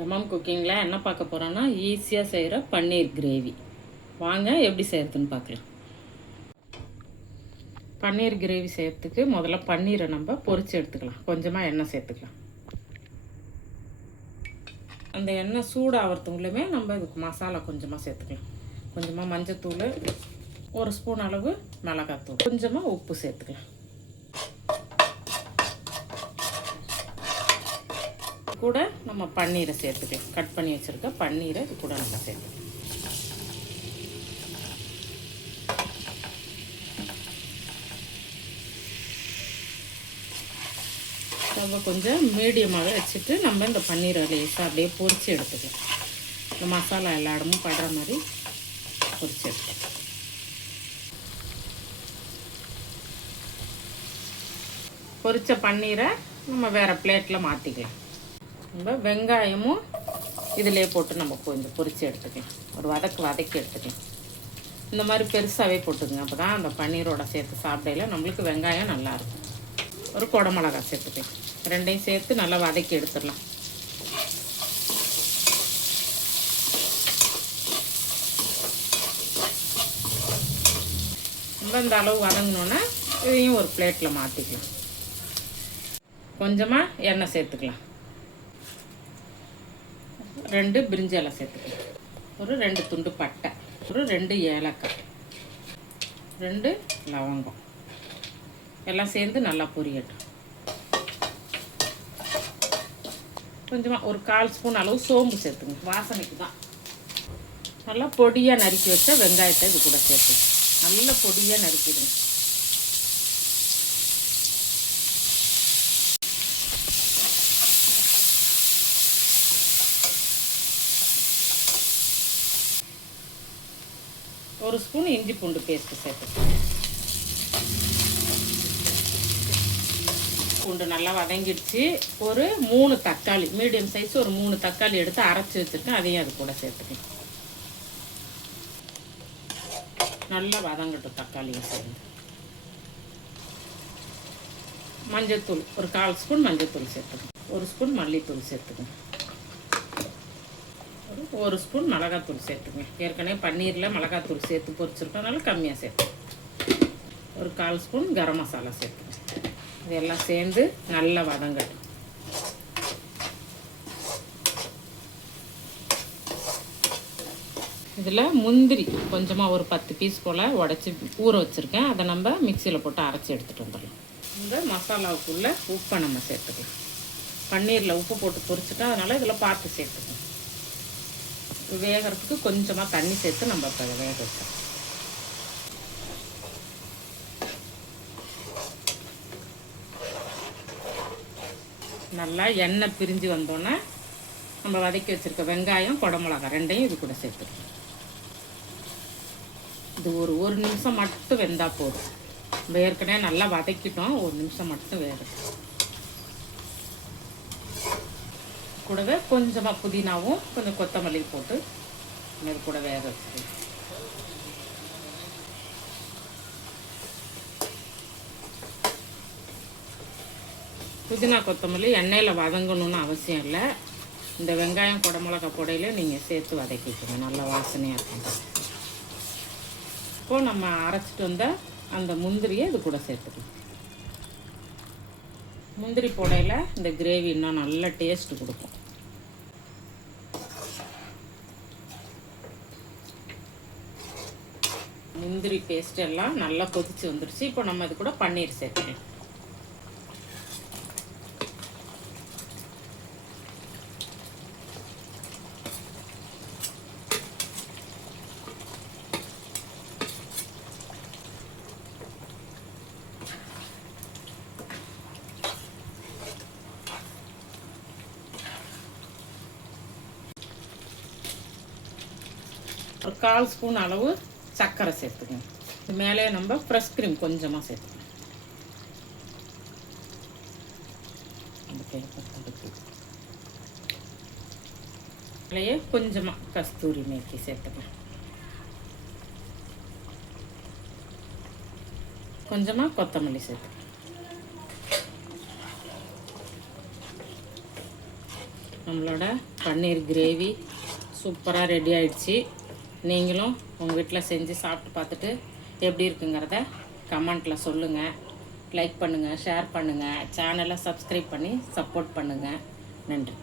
MM குக்கிங்கில் என்ன பார்க்க போகிறோன்னா ஈஸியாக செய்கிற பன்னீர் கிரேவி. வாங்க எப்படி செய்கிறதுன்னு பார்க்கலாம். பன்னீர் கிரேவி செய்கிறதுக்கு முதல்ல பன்னீரை நம்ம பொரித்து எடுத்துக்கலாம். கொஞ்சமாக எண்ணெய் சேர்த்துக்கலாம். அந்த எண்ணெய் சூடாகிறதுக்குள்ளேயுமே நம்ம இதுக்கு மசாலா கொஞ்சமாக சேர்த்துக்கலாம். கொஞ்சமாக மஞ்சத்தூள், ஒரு ஸ்பூன் அளவு மிளகாத்தூள், கொஞ்சமாக உப்பு சேர்த்துக்கலாம். கூட நம்ம பன்னீரை சேர்த்துக்கலாம். கட் பண்ணி வச்சுருக்க பன்னீரை இது கூட நம்ம சேர்த்துக்கலாம். நம்ம கொஞ்சம் மீடியமாகவே வச்சுட்டு நம்ம இந்த பன்னீரை லேசாக அப்படியே பொரித்து எடுத்துக்கலாம். இந்த மசாலா எல்லா இடமும் படுற மாதிரி பொரித்து எடுத்துக்கலாம். பொரித்த பன்னீரை நம்ம வேறு பிளேட்டில் மாற்றிக்கலாம். நம்ம வெங்காயமும் இதிலே போட்டு நம்ம கொஞ்சம் பொரித்து எடுத்துக்கலாம். ஒரு வதக்கி எடுத்துக்கலாம். இந்த மாதிரி பெருசாகவே போட்டுக்கோங்க. அப்போ தான் அந்த பன்னீரோட சேர்த்து சாப்பிடையில நம்மளுக்கு வெங்காயம் நல்லாயிருக்கும். ஒரு குடமிளகாய் சேர்த்துக்கலாம். ரெண்டையும் சேர்த்து நல்லா வதக்கி எடுத்துடலாம். நம்ம இந்த அளவு வதங்கினோன்னா இதையும் ஒரு பிளேட்டில் மாற்றிக்கலாம். கொஞ்சமாக எண்ணெய் சேர்த்துக்கலாம். 2 பிரிஞ்சி இலை சேர்த்துக்கலாம். ஒரு 2 துண்டு பட்டை, ஒரு 2 ஏலக்காய், 2 லவங்கம் எல்லாம் சேர்ந்து நல்லா பொரியட்டும். கொஞ்சமாக ஒரு 1/4 ஸ்பூன் அளவு சோம்பு சேர்த்துங்க. வாசனைக்கு தான். நல்லா பொடியாக நறுக்கி வச்ச வெங்காயத்தை இது கூட சேர்த்து நல்லா பொடியாக நறுக்கிடுங்க. ஒரு ஸ்பூன் இஞ்சி பூண்டு பேஸ்ட்டு சேர்த்து பூண்டு நல்லா வதங்கிடுச்சு. ஒரு 3 தக்காளி, மீடியம் சைஸ் ஒரு 3 தக்காளி எடுத்து அரைச்சி வச்சுருக்கேன். அதையும் அது கூட சேர்த்துக்கேன். நல்லா வதங்கட்டும் தக்காளியை சேர்ந்து. மஞ்சத்தூள் ஒரு 1/4 ஸ்பூன் மஞ்சத்தூள் சேர்த்துக்கேன். 1 ஸ்பூன் மல்லித்தூள் சேர்த்துக்கேன். ஒரு ஸ்பூன் மிளகாத்தூள் சேர்த்துங்க. ஏற்கனவே பன்னீரில் மிளகாத்தூள் சேர்த்து பொரிச்சிருக்கோம், அதனால கம்மியாக சேர்த்து. ஒரு 1/4 ஸ்பூன் கரம் மசாலா சேர்த்துங்க. இதெல்லாம் சேர்ந்து நல்லா வதங்கட்டும். இதில் முந்திரி கொஞ்சமாக ஒரு 10 பீஸ் போல் உடச்சி ஊற வச்சுருக்கேன். அதை நம்ம மிக்சியில் போட்டு அரைச்சி எடுத்துகிட்டு வந்துடலாம். இந்த மசாலாவுக்குள்ளே உப்பை நம்ம சேர்த்துக்கலாம். பன்னீரில் உப்பு போட்டு பொரிச்சிட்டோம், அதனால் இதில் பார்த்து சேர்த்துக்கலாம். வேகிறதுக்கு கொஞ்சமாக தண்ணி சேர்த்து நம்ம இப்போ வேக வைக்கலாம். நல்லா எண்ணெய் பிரிஞ்சு வந்தோன்னே நம்ம வதக்கி வச்சுருக்க வெங்காயம், குடமிளகாய் ரெண்டையும் இது கூட சேர்த்துக்கலாம். இது ஒரு நிமிஷம் மட்டும் வெந்தால் போதும். நம்ம ஏற்கனவே நல்லா வதக்கிட்டோம். 1 நிமிஷம் மட்டும் வேகும். கூடவே கொஞ்சமாக புதினாவும் கொஞ்சம் கொத்தமல்லி போட்டு இது கூட வேக வச்சுக்கலாம். புதினா கொத்தமல்லி எண்ணெயில் வதங்கணும்னு அவசியம் இல்லை. இந்த வெங்காயம் குடமிளகாய் பொடையில நீங்கள் சேர்த்து வதக்கிக்கோங்க. நல்லா வாசனையாக இருக்கும். இப்போது நம்ம அரைச்சிட்டு வந்த அந்த முந்திரியை இது கூட சேர்த்துக்கலாம். முந்திரி பொடையில் இந்த கிரேவி இன்னும் நல்ல டேஸ்ட்டு கொடுக்கும். முந்திரி பேஸ்ட் எல்லாம் நல்லா கொதிச்சு வந்துடுச்சு. இப்போ நம்ம இது கூட பன்னீர் சேர்த்துக்கலாம். ஒரு 1/4 ஸ்பூன் அளவு சர்க்கரை சேர்த்துக்கணும். இது மேலே நம்ம ஃப்ரெஷ் க்ரீம் கொஞ்சமாக சேர்த்துக்கணும். அதுலேயே கொஞ்சமாக கஸ்தூரி மேத்தி சேர்த்துக்கலாம். கொஞ்சமாக கொத்தமல்லி சேர்த்துக்கலாம். நம்மளோட பன்னீர் கிரேவி சூப்பராக ரெடி ஆயிடுச்சு. நீங்களும் உங்கள் வீட்டில் செஞ்சு சாப்பிட்டு பார்த்துட்டு எப்படி இருக்குங்கிறத கமெண்ட்டில் சொல்லுங்கள். லைக் பண்ணுங்கள், ஷேர் பண்ணுங்கள், சேனலை சப்ஸ்கிரைப் பண்ணி சப்போர்ட் பண்ணுங்கள். நன்றி.